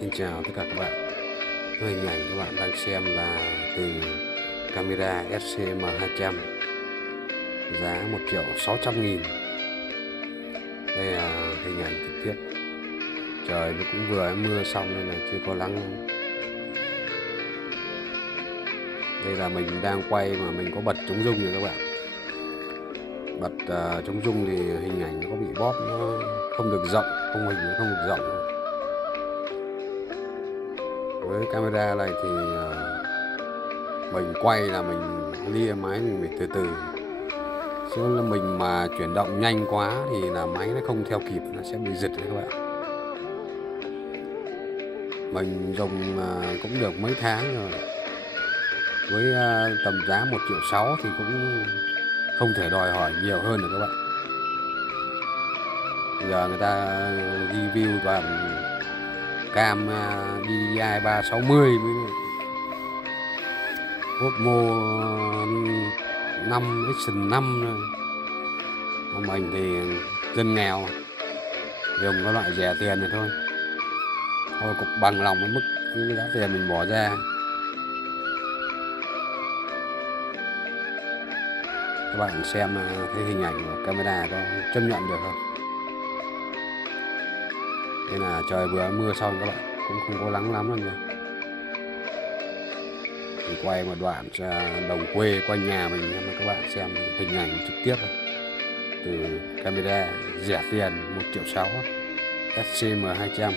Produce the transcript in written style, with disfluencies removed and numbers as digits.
Xin chào tất cả các bạn. Hình ảnh các bạn đang xem là từ camera SCM200, giá 1.600.000. Đây là hình ảnh trực tiếp. Trời nó cũng vừa mưa xong nên là chưa có nắng. Đây là mình đang quay mà mình có bật chống rung rồi các bạn. Bật chống rung thì hình ảnh nó có bị bóp, nó không được rộng, khung hình nó không được rộng. Với camera này thì mình quay là mình lia máy mình phải từ từ, chứ là mình mà chuyển động nhanh quá thì là máy nó không theo kịp, nó sẽ bị giật đấy các bạn. Mình dùng cũng được mấy tháng rồi, với tầm giá 1.600.000 thì cũng không thể đòi hỏi nhiều hơn được các bạn. Giờ người ta review toàn cam DJI 360 với Osmo 5 Action 5 thôi. Mình thì dân nghèo, dùng cái loại rẻ tiền này thôi cũng bằng lòng với mức cái giá tiền mình bỏ ra. Các bạn xem thấy hình ảnh của camera có chấp nhận được không? Đây là trời vừa mưa xong các bạn, cũng không có nắng lắm đâu nha. Mình quay một đoạn đồng quê quanh nhà mình cho các bạn xem hình ảnh trực tiếp từ camera rẻ tiền 1.600.000 SCM200.